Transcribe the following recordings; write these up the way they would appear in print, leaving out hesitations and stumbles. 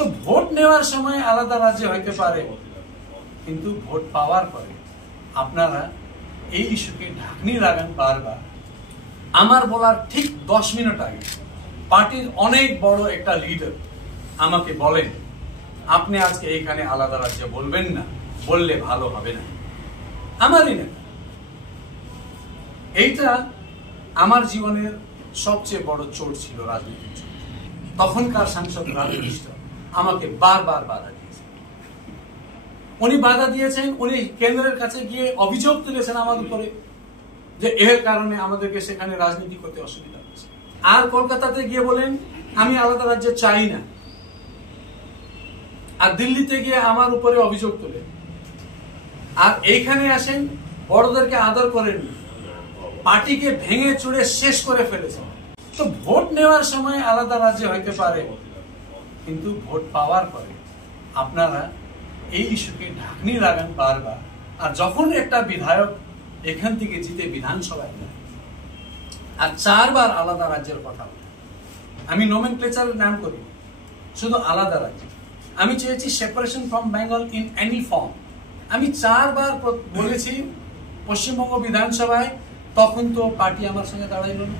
তো ভোট নেওয়ার সময় আলাদা রাজ্য হইতে পারে, কিন্তু ভোট পাওয়ার পরে আপনারা এই ইস্যুকে ঢাকনি লাগান বারবার। আমার বলার ঠিক 10 মিনিট আগে পার্টির অনেক বড় একটা লিডার আমাকে বলেন, আপনি আজকে এইখানে আলাদা রাজ্য বলবেন না, বললে ভালো হবে না। আমারই না, এইটা আমার জীবনের সবচেয়ে বড় চোট ছিল, রাজনীতির চোট। তখনকার সাংসদ রাজনীতিষ্ট আমাকে বারবার বাধা দিয়েছেন। উনি বাধা দিয়েছেন, উনি কেন্দ্রের কাছে গিয়ে অভিযোগ তুলেছেন আমার উপরে যে এর কারণে আমাদেরকে সেখানে রাজনীতি করতে অসুবিধা হচ্ছে। আর কলকাতাতে গিয়ে বলেন আমি আলাদা রাজ্য চাই না, আর দিল্লিতে গিয়ে আমার উপরে অভিযোগ তোলেন। আর এইখানে আসেন, বড়দেরকে আদর করেন, পার্টিকে ভেঙে চুড়ে শেষ করে ফেলেছেন। তো ভোট নেওয়ার সময় আলাদা রাজ্য হইতে পারে, কিন্তু ভোট পাওয়ার পরে আপনারা এই ইস্যুকে ঢাকনি লাগান বারবার। আর যখন একটা বিধায়ক এখান থেকে জিতে বিধানসভায় যায় আর 4 বার আলাদা রাজ্যের কথা বলে, আমি নোমেনক্লেচারের নাম করি, শুধু আলাদা রাজ্য। আমি চেয়েছি separation from Bengal in any form. আমি 4 বার বলেছি পশ্চিমবঙ্গ বিধানসভায়, তখন তো পার্টি আমার সঙ্গে দাঁড়াইল না,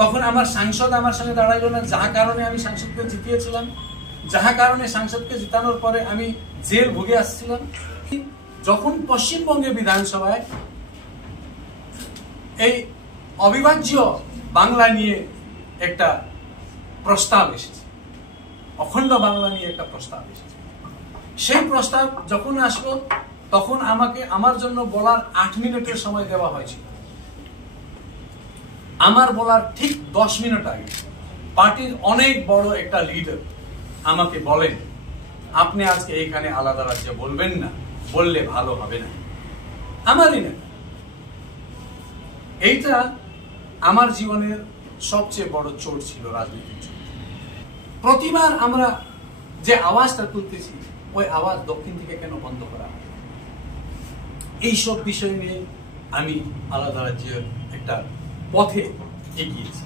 তখন আমার সাংসদ আমার সঙ্গে দাঁড়াইল না, যার কারণে আমি সাংসদকে জিতিয়েছিলাম, যার কারণে সাংসদকে জিতানোর পরে আমি জেল ভুগে আসছিলাম। যখন পশ্চিমবঙ্গে বিধানসভায় এই অবিভাজ্য বাংলা নিয়ে একটা প্রস্তাব এসেছে, অখণ্ড বাংলা নিয়ে একটা প্রস্তাব এসেছে, সেই প্রস্তাব যখন আসলো তখন আমাকে আমার জন্য বলার 8 মিনিটের সময় দেওয়া হয়েছিল। আমার বলার ঠিক 10 মিনিট আগে পার্টির অনেক বড় একটা লিডার আমাকে বলেন, আপনি আজকে এইখানে আলাদা রাজ্য বলবেন না, বললে ভালো হবে না। আমারই না, এইটা আমার জীবনের সবচেয়ে বড় চোট ছিল, রাজনীতির চোট। প্রতিবার আমরা যে আওয়াজটা তুলতেছি, ওই আওয়াজ দক্ষিণ থেকে কেন বন্ধ করা হয়? এইসব বিষয় নিয়ে আমি আলাদা রাজ্যের একটা পথে এগিয়েছি।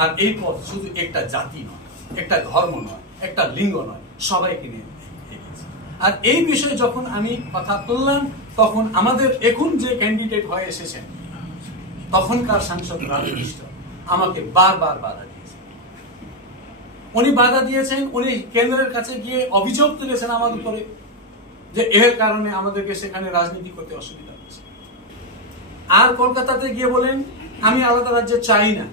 আর এই পথ শুধু একটা জাতি নয়, একটা ধর্ম নয়, একটা লিঙ্গ নয়, সবাইকে নিয়ে এগিয়েছি। আর এই বিষয়ে যখন আমি কথা তুললাম, তখন আমাদের এখন যে ক্যান্ডিডেট হয়ে এসেছেন, তখনকার সাংসদ রাজনীতিষ্ট আমাকে বারবার বাধা দিয়েছেন। উনি বাধা দিয়েছেন, উনি কেন্দ্রের কাছে গিয়ে অভিযোগ তুলেছেন আমার উপরে যে এর কারণে আমাদেরকে সেখানে রাজনীতি করতে অসুবিধা হচ্ছে। আর কলকাতাতে গিয়ে বলেন আমি আলাদা রাজ্য চাই না,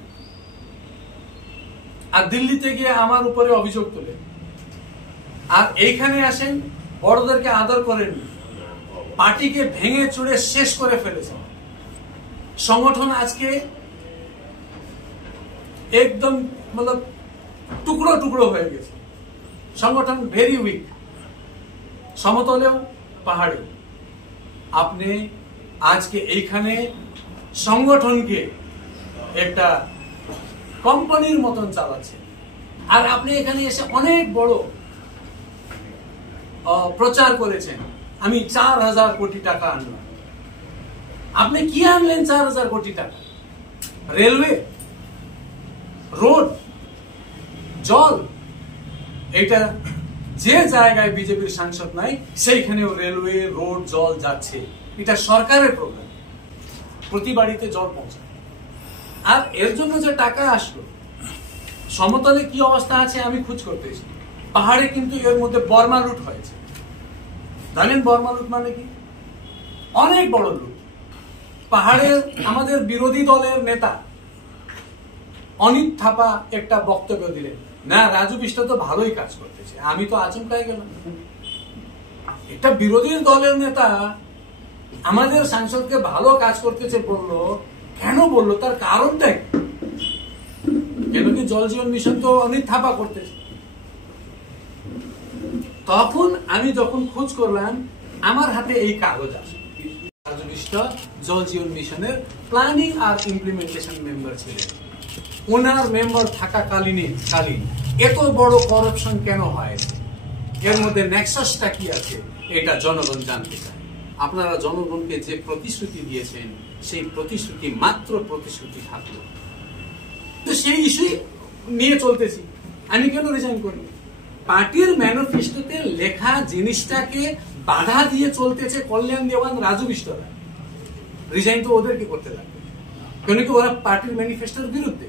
আর দিল্লিতে গিয়ে আমার উপরে অভিযোগ তোলেন। আর এইখানে আসেন, বড়দেরকে আদর করেন, পার্টিকে ভেঙে চুড়ে শেষ করে ফেলেছেন। সংগঠন আজকে একদম মতলব টুকরো টুকরো হয়ে গেছে। সংগঠন ভেরি উইক, সমতলেও পাহাড়েও। আপনি আজকে এইখানে সংগঠনকে একটা কোম্পানির মতন চালাচ্ছে, আর আপনি এখানে এসে অনেক বড় প্রচার করেছেন আমি 4000 কোটি টাকা আনলাম। আপনি কি আনলেন 4000 কোটি টাকা? রেলওয়ে, রোড, জল। এটা যে জায়গায় বিজেপির সাংসদ নাই সেইখানেও রেলওয়ে, রোড, জল যাচ্ছে। এটা সরকারের প্রোগ্রাম, প্রতি বাড়িতে জল পৌঁছায়। আর এর জন্য যে টাকা আসলো, সমতলে কি অবস্থা আছে আমি খোঁজ করতেছি। পাহাড়ে কিন্তু এর মধ্যে বর্মা লুট হয়েছে। জানেন বর্মা লুট মানে কি? অনেক বড় লুট। পাহাড়ে আমাদের বিরোধী দলের নেতা অনিত থাপা একটা বক্তব্য দিলেন, না রাজু বিষ্ট তো ভালোই কাজ করতেছে। আমি তো আচমকাই গেলাম, একটা বিরোধী দলের নেতা আমাদের সাংসদকে ভালো কাজ করতেছে বললো। কেন বললো? তার কারণটা কেন কি? জল জীবন মিশন তো অনিত থাপা করতেছে। তখন আমি যখন খোঁজ করলাম, আমার হাতে এই কাগজ আছে। রাজু বিষ্ট জল জীবন মিশনের প্ল্যানিং আর ইমপ্লিমেন্টেশন মেম্বার ছিলেন। ওনার মেম্বার থাকাকালীন এত বড় করাপশন কেন হয়? এর মধ্যে নেক্সাসটা কি আছে? এটা জনগণ জানতে চায়। আপনারা জনগণকে যে প্রতিশ্রুতি দিয়েছেন, সেই প্রতিশ্রুতি মাত্র প্রতিশ্রুতি থাকলো। তো সেই ইস্যু নিয়ে চলতেছি। আমি কেন রিজাইন করব? পার্টির ম্যানিফেস্টোতে লেখা জিনিসটাকে বাধা দিয়ে চলতেছে কল্যাণ দেওয়ান, রাজু বিষ্টরা। রিজাইন তো ওদেরকে করতে লাগবে, কেন কি ওরা পার্টির ম্যানিফেস্টোর বিরুদ্ধে।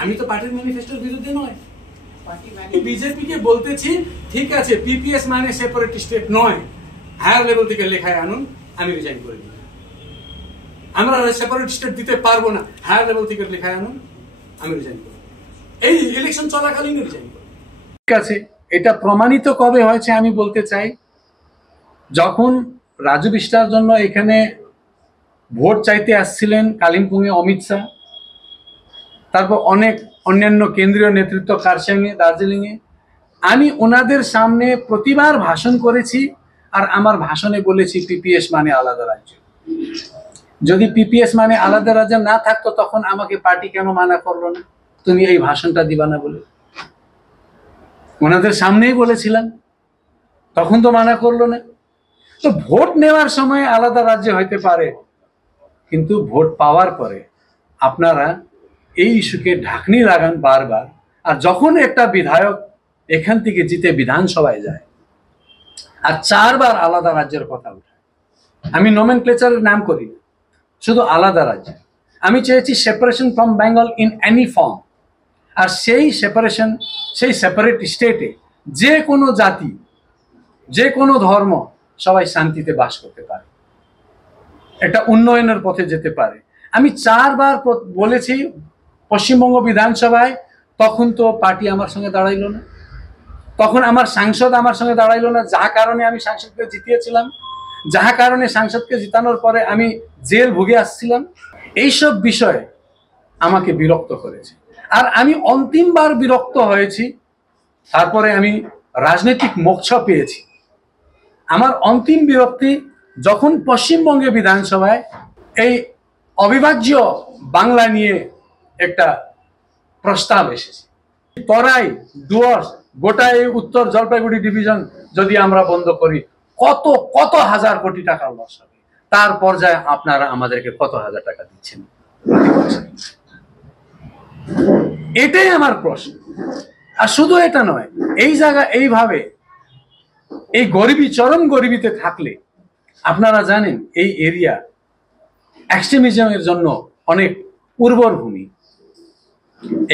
আমি তো পার্টির ম্যানিফেস্টোর বিরুদ্ধে নয়। বিজেপি কে বলতেছি ঠিক আছে, পিপিএস মানে সেপারেট স্টেট নয়, হায়ার লেভেল থেকে লেখায় আনুন, আমি রিজাইন করে দিই। আমরা সেপারেট স্টেট দিতে পারবো না, হায়ার লেভেল থেকে লেখায় আনুন, আমি রিজাইন করি। এই ইলেকশন চলাকালীন রিজাইন করি। ঠিক আছে, এটা প্রমাণিত কবে হয়েছে আমি বলতে চাই। যখন রাজু বিষ্টার জন্য এখানে ভোট চাইতে আসছিলেন কালিম্পংয়ে অমিত শাহ, তারপর অনেক অন্যান্য কেন্দ্রীয় নেতৃত্ব কারসাংয়ে, দার্জিলিংয়ে, আমি ওনাদের সামনে প্রতিবার ভাষণ করেছি। আর আমার ভাষণে বলেছি পিপিএস মানে আলাদা রাজ্য। যদি পিপিএস মানে আলাদা রাজ্য না থাকতো তখন আমাকে পার্টি কেন মানা করলো না তুমি এই ভাষণটা দিবা না বলে? ওনাদের সামনেই বলেছিলাম, তখন তো মানা করলো না। তো ভোট নেওয়ার সময় আলাদা রাজ্য হইতে পারে, কিন্তু ভোট পাওয়ার পরে আপনারা এই ইস্যুকে ঢাকনি লাগান বারবার। আর যখন একটা বিধায়ক এখান থেকে জিতে বিধানসভায় যায় আর 4 বার আলাদা রাজ্যের কথা উঠায়, আমি নোমেনক্লেচারের নাম করি, শুধু আলাদা রাজ্য। আমি চেয়েছি separation from Bengal in any form. আর সেই সেপারেশন, সেই সেপারেট স্টেটে যে কোনো জাতি, যে কোনো ধর্ম সবাই শান্তিতে বাস করতে পারে, একটা উন্নয়নের পথে যেতে পারে। আমি 4 বার বলেছি পশ্চিমবঙ্গ বিধানসভায়, তখন তো পার্টি আমার সঙ্গে দাঁড়াইলো না, তখন আমার সাংসদ আমার সঙ্গে দাঁড়াইলো না, যাহা কারণে আমি সাংসদকে জিতিয়েছিলাম, যাহা কারণে সাংসদকে জিতানোর পরে আমি জেল ভুগে আসছিলাম। এইসব বিষয়ে আমাকে বিরক্ত করেছে। আর আমি অন্তিমবার বিরক্ত হয়েছি, তারপরে আমি রাজনৈতিক মোক্ষ পেয়েছি। আমার অন্তিম বিরক্তি যখন পশ্চিমবঙ্গে বিধানসভায় এই অবিভাজ্য বাংলা নিয়ে একটা প্রস্তাব এসেছে। তরাই, ডুয়ার্স, গোটা এই উত্তর জলপাইগুড়ি ডিভিশন যদি আমরা বন্ধ করি কত কত হাজার কোটি টাকা লস হবে। তার পর্যায়ে আপনারা আমাদেরকে কত হাজার টাকা দিচ্ছেন? এটাই আমার প্রশ্ন। আর শুধু এটা নয়, এই জায়গা এইভাবে এই গরিবী, চরম গরিবীতে থাকলে আপনারা জানেন এই এরিয়া এক্সট্রিমিজমের জন্য অনেক উর্বর ভূমি।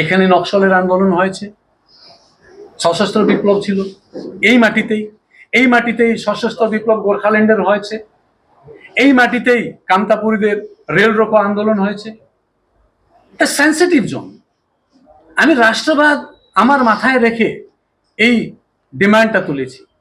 এখানে নক্সলের আন্দোলন হয়েছে, সশস্ত্র বিপ্লব ছিল এই মাটিতেই। এই মাটিতেই সশস্ত্র বিপ্লব গোর্খাল্যান্ডের হয়েছে, এই মাটিতেই কামতাপুরীদের রেল রোকো আন্দোলন হয়েছে। এটা সেন্সিটিভ জোন। আমি রাষ্ট্রবাদ আমার মাথায় রেখে এই ডিমান্ডটা তুলেছি।